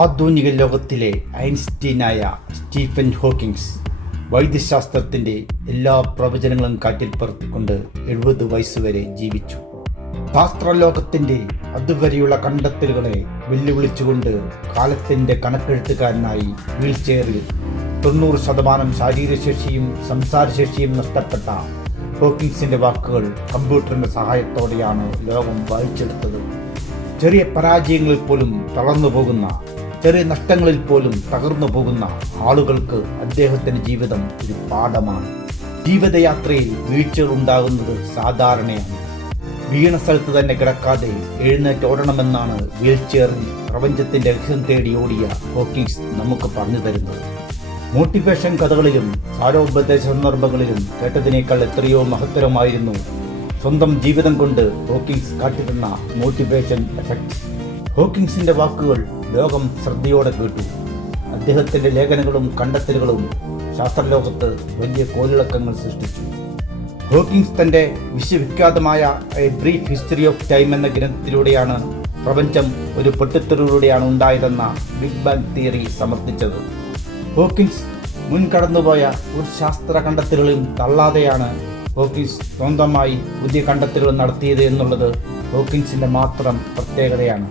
ആധുനിക ലോകത്തിലെ ഐൻസ്റ്റീനായ Stephen Hawkins വൈദ്യശാസ്ത്രത്തിന്റെ എല്ലാ പ്രവചനങ്ങളും കാറ്റിൽ പറത്തിക്കൊണ്ട് എഴുപത് വയസ്സുവരെ ജീവിച്ചു. ശാസ്ത്രലോകത്തിന്റെ അതുവരെയുള്ള കണ്ടെത്തലുകളെ വെല്ലുവിളിച്ചുകൊണ്ട് കാലത്തിന്റെ കണക്കെഴുത്തുകാരനായി വീൽ ചെയറിൽ തൊണ്ണൂറ് ശതമാനം ശാരീരശേഷിയും സംസാരശേഷിയും നഷ്ടപ്പെട്ട ഹോക്കിങ്സിന്റെ വാക്കുകൾ കമ്പ്യൂട്ടറിന്റെ സഹായത്തോടെയാണ് ലോകം വായിച്ചെടുത്തത്. ചെറിയ പരാജയങ്ങളിൽ പോലും തളർന്നു പോകുന്ന ചെറിയ നഷ്ടങ്ങളിൽ പോലും തകർന്നു പോകുന്ന ആളുകൾക്ക് അദ്ദേഹത്തിന്റെ ജീവിതം ഒരു പാഠമാണ്. ജീവിതയാത്രയിൽ വീഴ്ചകൾ ഉണ്ടാകുന്നത് സാധാരണയാണ്. വീണ സ്ഥലത്ത് തന്നെ കിടക്കാതെ എഴുന്നേറ്റ് ഓടണമെന്നാണ് വീൽ ചെയറിൽ പ്രപഞ്ചത്തിന്റെ രഹസ്യം തേടി ഓടിയ ഹോക്കിങ്സ് നമുക്ക് പറഞ്ഞു തരുന്നത്. മോട്ടിവേഷൻ കഥകളിലും സാരോപദേശ സന്ദർഭങ്ങളിലും കേട്ടതിനേക്കാൾ എത്രയോ മഹത്തരമായിരുന്നു സ്വന്തം ജീവിതം കൊണ്ട് ഹോക്കിങ്സ് കാട്ടിത്തന്ന മോട്ടിവേഷൻ എഫക്ട്സ്. ഹോക്കിങ്സിന്റെ വാക്കുകൾ ലോകം ശ്രദ്ധയോടെ കേട്ടു. അദ്ദേഹത്തിന്റെ ലേഖനങ്ങളും കണ്ടെത്തലുകളും ശാസ്ത്രലോകത്ത് വലിയ കോലിളക്കങ്ങൾ സൃഷ്ടിച്ചു. ഹോക്കിങ്സ് തന്റെ വിശ്വവിഖ്യാതമായ a brief history of time എന്ന ഗ്രന്ഥത്തിലൂടെയാണ് പ്രപഞ്ചം ഒരു പൊട്ടിത്തെറിലൂടെയാണ് ഉണ്ടായതെന്ന ബിഗ് ബാങ് തിയറി സമർത്ഥിച്ചത്. ഹോക്കിൻസ് മുൻകടന്നുപോയ ഒരു ശാസ്ത്ര കണ്ടെത്തലുകളും തള്ളാതെയാണ് ഹോക്കിൻസ് സ്വന്തമായി പുതിയ കണ്ടെത്തലുകൾ നടത്തിയത് എന്നുള്ളത് ഹോക്കിൻസിന്റെ മാത്രം പ്രത്യേകതയാണ്.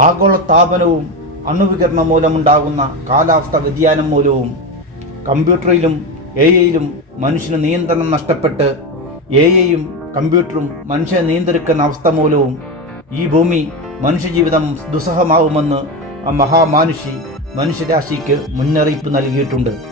ആഗോള താപനവും അണുവികരണം മൂലമുണ്ടാകുന്ന കാലാവസ്ഥ വ്യതിയാനം മൂലവും കമ്പ്യൂട്ടറിലും എ ഐയിലും മനുഷ്യന് നിയന്ത്രണം നഷ്ടപ്പെട്ട് എ ഐയും കമ്പ്യൂട്ടറും മനുഷ്യനെ നിയന്ത്രിക്കുന്ന അവസ്ഥ മൂലവും ഈ ഭൂമി മനുഷ്യജീവിതം ദുസ്സഹമാവുമെന്ന് ആ മഹാമാനുഷി മനുഷ്യരാശിക്ക് മുന്നറിയിപ്പ് നൽകിയിട്ടുണ്ട്.